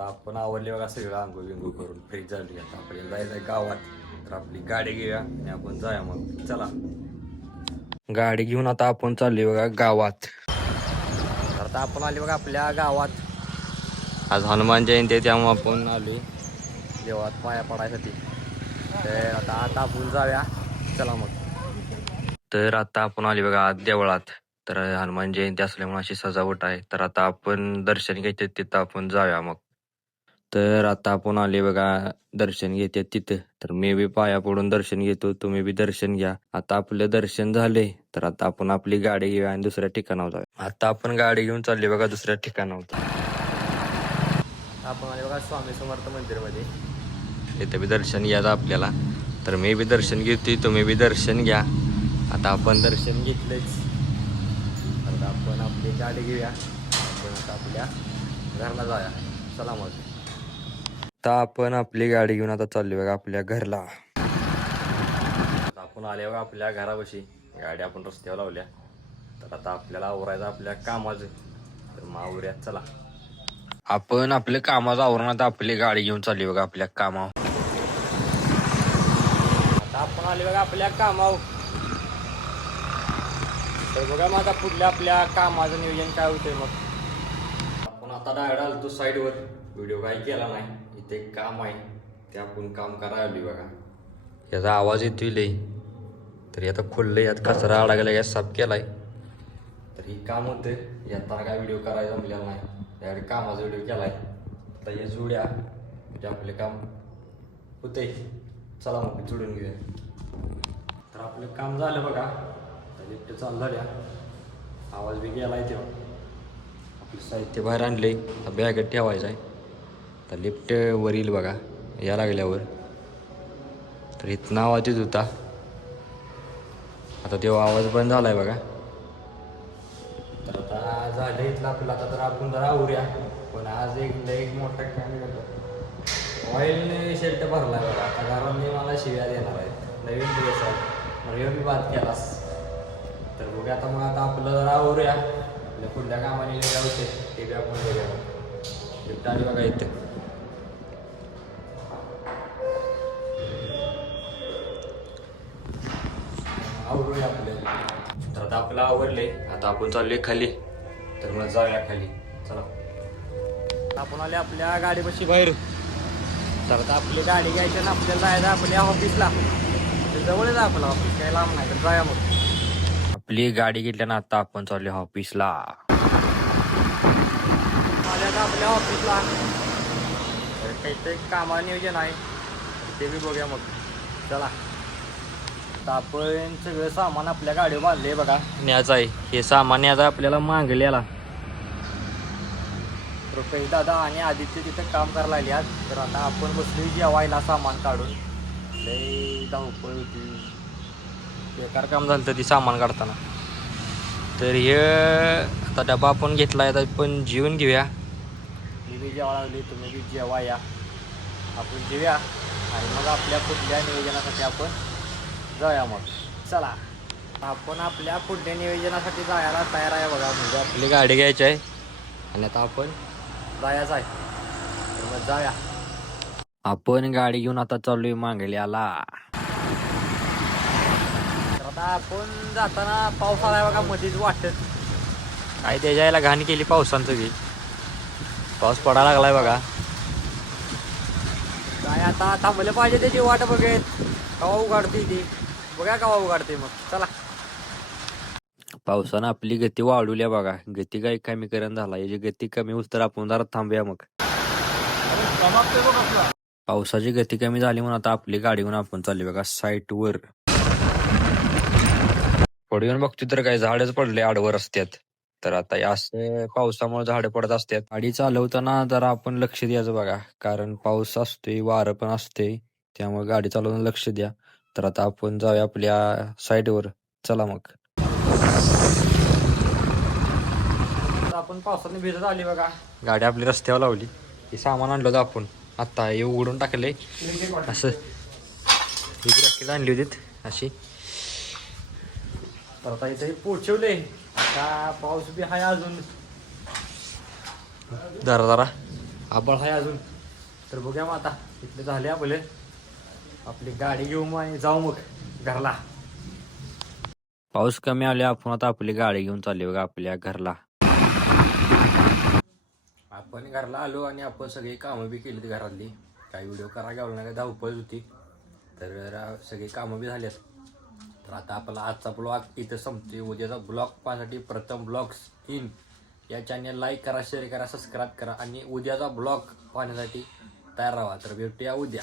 आता आपण आवडले बघा सगळं आंघोळ बिंघोळ करून फ्रेश झाली. आता आपल्याला जायचं गावात. तर आपली गाडी घेऊया आणि आपण जाऊया मग. चला गाडी घेऊन आता आपण चाललोय बघा गावात. तर आता आपण आले बघा आपल्या गावात. आज हनुमान जयंती आहे त्यामुळे आपण आलोय देवात पाया पडायसाठी. तर आता आपण जाऊया. चला मग. तर आता आपण आले बघा आज देवळात. तर हनुमान जयंती असल्यामुळे अशी सजावट आहे. तर आता आपण दर्शन घेते तिथं आपण जाऊया मग. तर आता आपण आले बघा दर्शन घेते तिथं. तर मी बी पाया पडून दर्शन घेतो, तुम्ही बी दर्शन घ्या. आता आपलं दर्शन झाले तर आता आपण आपली गाडी घेऊया आणि दुसऱ्या ठिकाणावर जाऊया. आता आपण गाडी घेऊन चालली बघा दुसऱ्या ठिकाणावर. आपण आले बघा स्वामी समर्थ मंदिरमध्ये. इथे बी दर्शन घ्यायचं आपल्याला. तर मी बी दर्शन घेतोय, तुम्ही बी दर्शन घ्या. आता आपण दर्शन घेतलंच. आता आपण आपली गाडी घेऊया. आपण आता आपल्या घरला जाऊया. चला मग. आता आपण आपली गाडी घेऊन आता चालली बघा आपल्या घरला. आता आपण आले बघा आपल्या घरापाशी. गाडी आपण रस्त्यावर लावल्या. तर आता आपल्याला आवरायचं आपल्या कामाचं. तर मग आवरूया चला. आपण आपल्या कामाचं आवरून आता आपली गाडी घेऊन चालली बघा आपल्या कामावर. आता आपण आले बघा आपल्या कामावर. तर बघा मग आता पुढल्या आपल्या कामाचं नियोजन काय होतंय मग. आपण आता डायरेक्ट आलो साईडवर. व्हिडिओ काही केला नाही. इथे एक काम आहे ते आपण काम करायला आली बघा. याचा आवाज येतोय लई. तरी आता खुललंय, यात कचरा अडकला, गॅस साफ केलाय. तर ही काम होतं. येताना काय व्हिडिओ करायला जमलेला नाही. त्याकडे कामाचा व्हिडिओ केलाय. आता हे जोड्या म्हणजे आपले काम होते. चला मग जोडून घेऊया. तर आपलं काम झालं बघा. लिफ्ट चालू झाल्या. आवाज बी गेलाय तेव्हा. आपलं साहित्य बाहेर आणले. बॅगेत ठेवायचं आहे. तर लिफ्ट वर येईल बघा या लागल्यावर. तर इथं आवाज येत होता. आता तेव्हा आवाज बंद झालाय बघा. तर आता झालं इथलं आपलं. आता तर आपण जरा आवरूया. पण आज एक मोठा काम करतो. ऑइलने शर्ट भरलाय बघा. आता घरांनी मला शिव्या देणार आहेत. नवीन ड्रेस आहे. रेव मी बात केलास. तर बघूया आता मग. आता आपलं जरा आवरूया. आपल्या पुढल्या कामाने काय होते ते बी आपण बघूया. लिफ्ट आली बघा इथे. आवरूया आपल्याला. तर आता आपलं आवरले. आता आपण चाललोय खाली. तर मग जाऊया खाली. चला. आपण आले आपल्या गाडीपाशी बाहेर. तर आता आपली गाडी घ्यायची ना आपल्याला जायचं आपल्या ऑफिसला. जवळच आहे आपलं ऑफिस, काही लांब नाही. तर जाऊया मग. आपली गाडी घेतल्यानं आता आपण चाललोय ऑफिसला. आल्या आपल्या ऑफिसला. तर काहीतरी कामा नियोजन आहे ते बी बघूया मग. चला. आता आपण सगळं सामान आपल्या गाडीवर बांधले बघा. न्यायचं आहे हे सामान. न्यायचं आपल्याला मागल्याला. रुपेश दादा आणि आदित्य तिथं काम करायला लागले आज. तर आता आपण बसलो जेवायला सामान काढून. लई धावपळ होती. बेकार काम झालं तर ती सामान काढताना. तर हे आता डबा आपण घेतला आहे. आता आपण जेवून घेऊया. मी बी जेवायला लागली, तुम्ही बी जेवा या. आपण जेऊया आणि मग आपल्या पुढल्या नियोजनासाठी आपण जाऊया मग. चला. आपण आपल्या पुढल्या नियोजनासाठी जायला तयार आहे बघा. म्हणजे आपली गाडी घ्यायची आहे आणि आता आपण जायचं आहे. तर मग जाऊया. आपण गाडी घेऊन आता चाललोय मांगल्याला. तर आता आपण जाताना पाऊस आलाय बघा मध्येच वाटत. काय त्याच्या यायला घाण केली पावसानं सगळी. पाऊस पडायला लागलाय बघा. काय आता थांबलं पाहिजे त्याची वाट बघत. कवा उघडते ती बघा. कवा उघडते मग. चला. पावसानं आपली गती वाढवल्या बघा. गती काही कमी करण झाला. याची गती कमी होत तर आपण जरा थांबूया मग. पावसाची गती कमी झाली म्हणून आता आपली गाडी घेऊन आपण चालली बघा साईटवर. पुढे येऊन बघतो तर काय झाडच पडले आडवर रस्त्यात. तर आता असं पावसामुळे झाडं पडत असतात. गाडी चालवताना जरा आपण लक्ष द्यायचं बघा. कारण पाऊस असतोय, वारं पण असते. त्यामुळे गाडी चालवताना लक्ष द्या. तर आता आपण जाऊया आपल्या साईडवर. चला मग. आपण पावसाने भिजत आली बघा. गाडी आपली रस्त्यावर लावली. हे सामान आणलं होतं आपण. आता हे उघडून टाकले असं. ही रॅकेट आणली होती अशी. तर आता इथे पोचवले. आता पाऊस बी आहे अजून जरा जरा. आबळ आहे अजून. तर बघूया मग आता इथले झाले आपली गाडी घेऊ मग आणि जाऊ मग घरला. पाऊस कमी आले आपण आता आपली गाडी घेऊन चालली बघा आपल्या घरला. आपण घरला आलो आणि आपण सगळी कामं बी केली घरातली. काही व्हिडिओ करा गावला नाही, धावपळ होती. तर सगळी कामं बी झाल्यात. तर आता आपला आजचा ब्लॉग इथं संपते. उद्याचा ब्लॉग पाहण्यासाठी प्रथम ब्लॉग्स इन या चॅनल लाईक करा, शेअर करा, सबस्क्राईब करा आणि उद्याचा ब्लॉग पाहण्यासाठी तयार राहा. तर भेटूया उद्या.